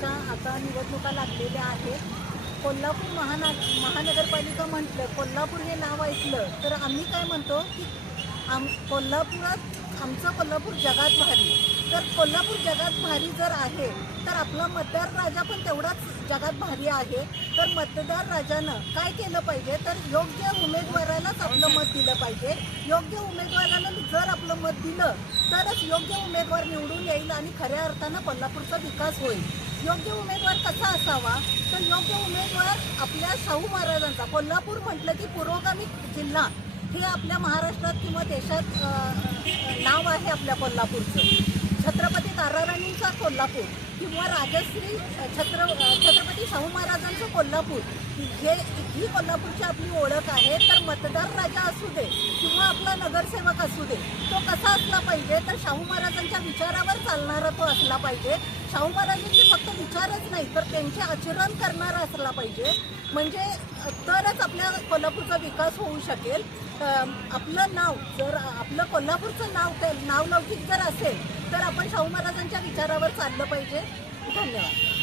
विधानसभेच्या आता निवडणुका लागलेल्या आहेत. कोल्हापूर महानगरपालिका म्हटलं, कोल्हापूर हे नाव ऐकलं तर आम्ही काय म्हणतो की आमचं कोल्हापूर जगात भारी. तर कोल्हापूर जगात भारी जर आहे तर आपला मतदार राजा पण तेवढाच जगात भारी आहे. तर मतदार राजानं काय केलं पाहिजे तर योग्य उमेदवारालाच आपलं मत दिलं पाहिजे. योग्य उमेदवाराला जर आपलं मत दिलं तरच योग्य उमेदवार निवडून येईल आणि खऱ्या अर्थानं कोल्हापूरचा विकास होईल. योग्य उमेदवार कसा असावा तर योग्य उमेदवार आपल्या शाहू महाराजांचा, कोल्हापूर म्हटलं की पुरोगामी जिल्हा हे आपल्या महाराष्ट्रात किंवा देशात नाव आहे आपल्या कोल्हापूरचं. छत्रपती ताराराणींचा कोल्हापूर किंवा राजश्री छत्रपती शाहू महाराजांचं कोल्हापूर ही कोल्हापूरची आपली ओळख आहे. तर मतदार राजा असू दे किंवा आपला नगरसेवक असू दे, तो कसा असला पाहिजे तर शाहू महाराजांच्या विचारावर चालणारा तो असला पाहिजे. शाहू महाराजांचे फक्त विचारच नाही तर त्यांचे आचरण करणारा असला पाहिजे. म्हणजे तरच आपल्या कोल्हापूरचा विकास होऊ शकेल. आपलं नाव जर आपलं कोल्हापूरचं नावलौकिक जर असेल तर आपण शाहू महाराजांच्या विचारावर चाललं पाहिजे. धन्यवाद.